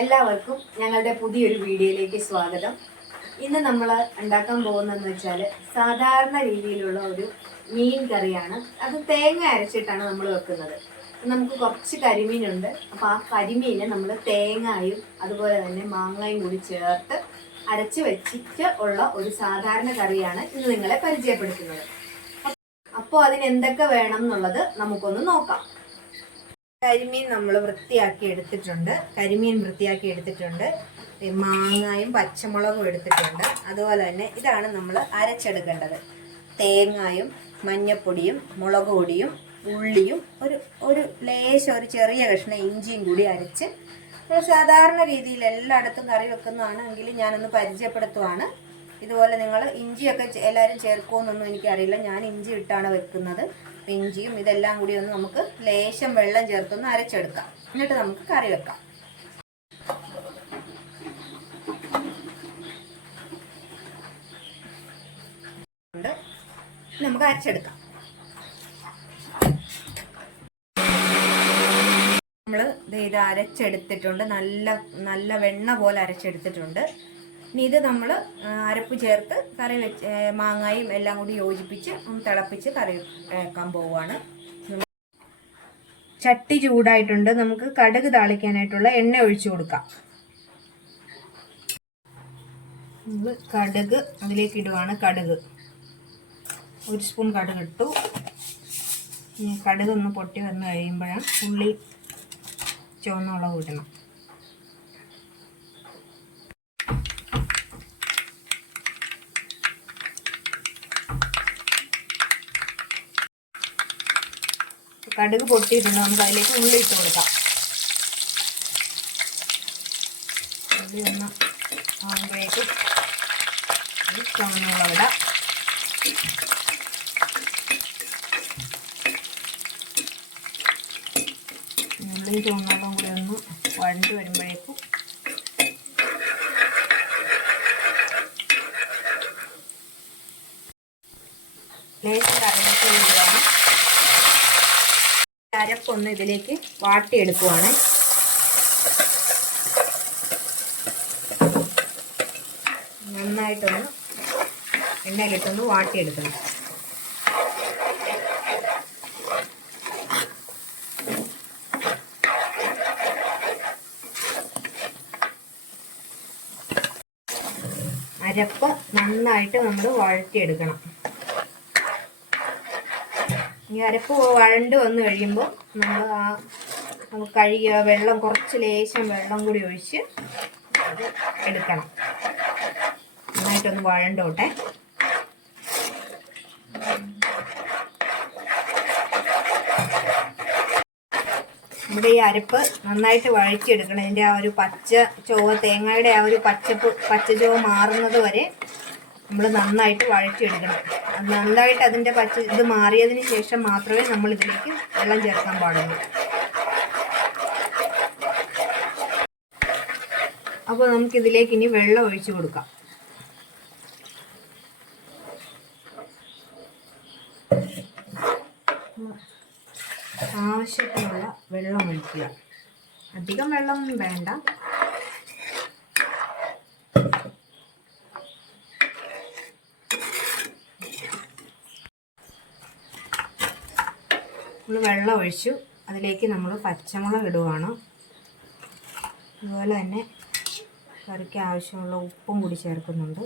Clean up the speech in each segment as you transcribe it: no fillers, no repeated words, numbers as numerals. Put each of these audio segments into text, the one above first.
എല്ലാവർക്കും ഞങ്ങളുടെ പുതിയൊരു വീഡിയോയിലേക്ക് സ്വാഗതം. ഇന്ന് നമ്മൾ ഉണ്ടാക്കാൻ പോകുന്നതെന്ന് വെച്ചാൽ സാധാരണ രീതിയിലുള്ള ഒരു മീൻ കറിയാണ്. അത് തേങ്ങ അരച്ചിട്ടാണ് നമ്മൾ വെക്കുന്നത്. നമുക്ക് കുറച്ച് കരിമീനുണ്ട്. അപ്പോൾ ആ കരിമീനെ നമ്മൾ തേങ്ങയും അതുപോലെ തന്നെ മാങ്ങയും കൂടി ചേർത്ത് അരച്ച് വെച്ചിട്ട് ഉള്ള ഒരു സാധാരണ കറിയാണ് ഇന്ന് നിങ്ങളെ പരിചയപ്പെടുത്തുന്നത്. അപ്പോൾ അതിന് എന്തൊക്കെ വേണം എന്നുള്ളത് നമുക്കൊന്ന് നോക്കാം. കരിമീൻ നമ്മൾ വൃത്തിയാക്കി എടുത്തിട്ടുണ്ട്. മാങ്ങയും പച്ചമുളകും എടുത്തിട്ടുണ്ട്. അതുപോലെ തന്നെ ഇതാണ് നമ്മൾ അരച്ചെടുക്കേണ്ടത്. തേങ്ങയും മഞ്ഞപ്പൊടിയും മുളക് പൊടിയും ഉള്ളിയും ഒരു ലേശം ഒരു ചെറിയ കഷ്ണം ഇഞ്ചിയും കൂടി അരച്ച് സാധാരണ രീതിയിൽ എല്ലായിടത്തും കറി വെക്കുന്നതാണെങ്കിൽ ഞാനൊന്ന് പരിചയപ്പെടുത്തുവാണ്. ഇതുപോലെ നിങ്ങൾ ഇഞ്ചിയൊക്കെ എല്ലാവരും ചേർക്കുമെന്നൊന്നും എനിക്കറിയില്ല. ഞാൻ ഇഞ്ചി ഇട്ടാണ് വെക്കുന്നത്. ഇഞ്ചിയും ഇതെല്ലാം കൂടി ഒന്ന് നമുക്ക് ലേശം വെള്ളം ചേർത്തൊന്ന് അരച്ചെടുക്കാം. എന്നിട്ട് നമുക്ക് കറി വെക്കാം. നമുക്ക് അരച്ചെടുക്കാം. നമ്മൾ ഇത് അരച്ചെടുത്തിട്ടുണ്ട്. നല്ല വെണ്ണ പോലെ അരച്ചെടുത്തിട്ടുണ്ട്. ഇനി ഇത് നമ്മൾ അരപ്പ് ചേർത്ത് കറി വെച്ച് മാങ്ങയും എല്ലാം കൂടി യോജിപ്പിച്ച് തിളപ്പിച്ച് കറി വെക്കാൻ പോവുകയാണ്. ചട്ടി ചൂടായിട്ടുണ്ട്. നമുക്ക് കടുക് താളിക്കാനായിട്ടുള്ള എണ്ണ ഒഴിച്ചു കൊടുക്കാം. കടുക് അതിലേക്ക് ഇടുവാണ്. കടുക് 1 സ്പൂൺ കടുക് ഇട്ടു. കടുക് ഒന്ന് പൊട്ടി വന്ന് കഴിയുമ്പോഴാണ് ഉള്ളി ചുവന്ന മുളക് ഇടണം. കടുക് പൊട്ടിയിട്ടുണ്ട്. നമുക്ക് അതിലേക്ക് ഉള്ളി ഇട്ട് കൊടുക്കാം. ഉള്ളി ഒന്ന് ആകുമ്പോഴേക്കും ചുവന്നുള്ളത് ഇടാം. ഉള്ളി ചുവന്നുള്ളതും കൂടി ഒന്ന് വഴണ്ട് വരുമ്പോഴേക്കും ലേശം കറിവേപ്പില ഇടുകയാണ്. അരപ്പൊന്ന് ഇതിലേക്ക് വാട്ടിയെടുക്കുവാണ്. നന്നായിട്ടൊന്ന് എണ്ണയിലിട്ടൊന്ന് വാട്ടിയെടുക്കണം. അരപ്പ് നന്നായിട്ട് നമ്മൾ വഴറ്റിയെടുക്കണം. ഈ അരപ്പ് വഴണ്ട് വന്ന് കഴിയുമ്പോൾ നമ്മൾ കഴുകിയ വെള്ളം കുറച്ച് ലേശം വെള്ളം കൂടി ഒഴിച്ച് അത് എടുക്കണം. നന്നായിട്ടൊന്ന് വഴണ്ടോട്ടെ. നമ്മുടെ ഈ അരപ്പ് നന്നായിട്ട് വഴറ്റിയെടുക്കണം. ഇതിൻ്റെ ആ ഒരു തേങ്ങയുടെ ആ ഒരു പച്ച ചുവ മാറുന്നത് വരെ നമ്മൾ നന്നായിട്ട് വഴറ്റിയെടുക്കണം. നന്നായിട്ട് അതിൻ്റെ ഇത് മാറിയതിന് ശേഷം മാത്രമേ നമ്മൾ ഇതിലേക്ക് വെള്ളം ചേർക്കാൻ പാടുള്ളൂ. അപ്പോൾ നമുക്കിതിലേക്ക് ഇനി വെള്ളം ഒഴിച്ചു കൊടുക്കാം. ആവശ്യത്തിനുള്ള വെള്ളം ഒഴിക്കുക. അധികം വെള്ളമൊന്നും വേണ്ട. നമ്മൾ വെള്ളം ഒഴിച്ചു. അതിലേക്ക് നമ്മൾ പച്ചമുളക് ഇടുവാണ്. അതുപോലെ തന്നെ കറിക്ക് ആവശ്യമുള്ള ഉപ്പും കൂടി ചേർക്കുന്നുണ്ട്.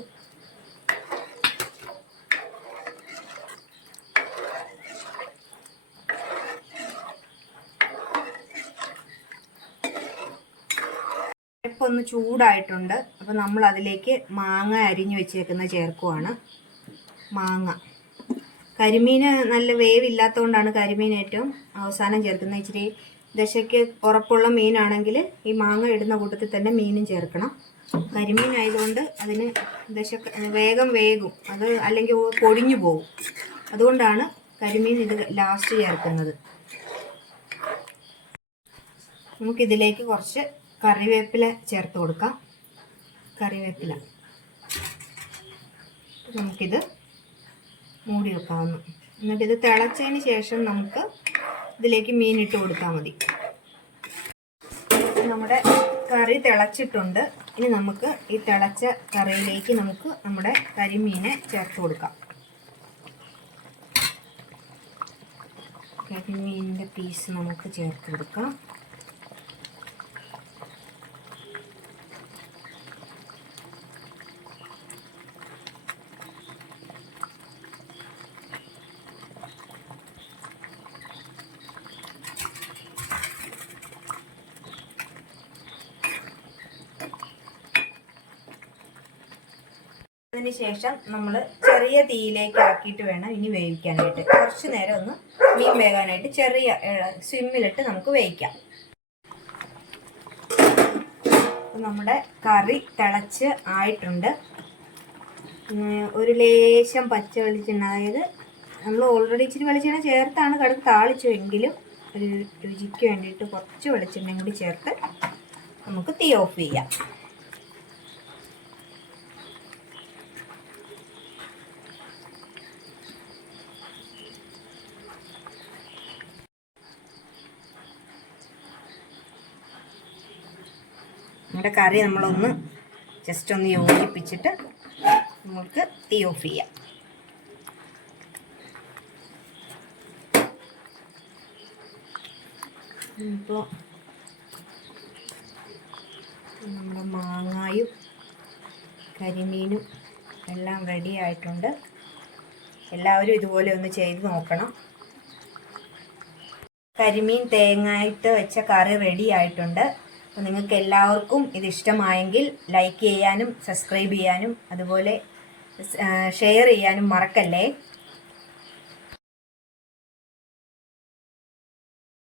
ഒന്ന് ചൂടായിട്ടുണ്ട്. അപ്പോൾ നമ്മൾ അതിലേക്ക് മാങ്ങ അരിഞ്ഞു വെച്ചേക്കുന്ന ചേർക്കുവാണ്. കരിമീൻ നല്ല വേവില്ലാത്തതുകൊണ്ടാണ് കരിമീൻ ഏറ്റവും അവസാനം ചേർക്കുന്നത്. ഇച്ചിരി ദശയ്ക്ക് ഉറപ്പുള്ള മീനാണെങ്കിൽ ഈ മാങ്ങ ഇടുന്ന കൂട്ടത്തിൽ തന്നെ മീനും ചേർക്കണം. കരിമീൻ ആയതുകൊണ്ട് അതിന് വേഗം വേകും. അത് അല്ലെങ്കിൽ പൊടിഞ്ഞു പോകും. അതുകൊണ്ടാണ് കരിമീൻ ഇത് ലാസ്റ്റ് ചേർക്കുന്നത്. നമുക്കിതിലേക്ക് കുറച്ച് കറിവേപ്പില ചേർത്ത് കൊടുക്കാം. കറിവേപ്പില നമുക്കിത് മൂടി വെക്കാവുന്നു. എന്നിട്ട് ഇത് തിളച്ചതിന് ശേഷം നമുക്ക് ഇതിലേക്ക് മീൻ ഇട്ട് കൊടുത്താൽ മതി. നമ്മുടെ കറി തിളച്ചിട്ടുണ്ട്. ഇനി നമുക്ക് ഈ തിളച്ച കറിയിലേക്ക് നമുക്ക് നമ്മുടെ കരിമീനെ ചേർത്ത് കൊടുക്കാം. കരിമീനിൻ്റെ പീസ് നമുക്ക് ചേർത്ത് കൊടുക്കാം. അതിനുശേഷം നമ്മൾ ചെറിയ തീയിലേക്ക് ആക്കിയിട്ട് വേണം ഇനി വേവിക്കാനായിട്ട്. കുറച്ച് നേരം ഒന്ന് മീൻ വേകാനായിട്ട് ചെറിയ സ്വിമ്മിലിട്ട് നമുക്ക് വേവിക്കാം. നമ്മുടെ കറി തിളച്ച് ആയിട്ടുണ്ട്. ഒരു ലേശം പച്ച വെളിച്ചെണ്ണ, അതായത് നമ്മൾ ഓൾറെഡി ഇച്ചിരി വെളിച്ചെണ്ണ ചേർത്താണ് കടുക് താളിച്ചുവെങ്കിലും ഒരു രുചിക്ക് വേണ്ടിയിട്ട് കുറച്ച് വെളിച്ചെണ്ണയും കൂടി ചേർത്ത് നമുക്ക് തീ ഓഫ് ചെയ്യാം. നമ്മുടെ കറി നമ്മളൊന്ന് ജസ്റ്റ് ഒന്ന് യോജിപ്പിച്ചിട്ട് നമുക്ക് തീ ഓഫ് ചെയ്യാം. ഇപ്പോൾ നമ്മുടെ മാങ്ങായും കരിമീനും എല്ലാം റെഡി ആയിട്ടുണ്ട്. എല്ലാവരും ഇതുപോലെ ഒന്ന് ചെയ്ത് നോക്കണം. കരിമീൻ തേങ്ങായിട്ട് വെച്ച കറി റെഡി ആയിട്ടുണ്ട്. അപ്പോൾ നിങ്ങൾക്ക് എല്ലാവർക്കും ഇത് ഇഷ്ടമായെങ്കിൽ ലൈക്ക് ചെയ്യാനും സബ്സ്ക്രൈബ് ചെയ്യാനും അതുപോലെ ഷെയർ ചെയ്യാനും മറക്കല്ലേ.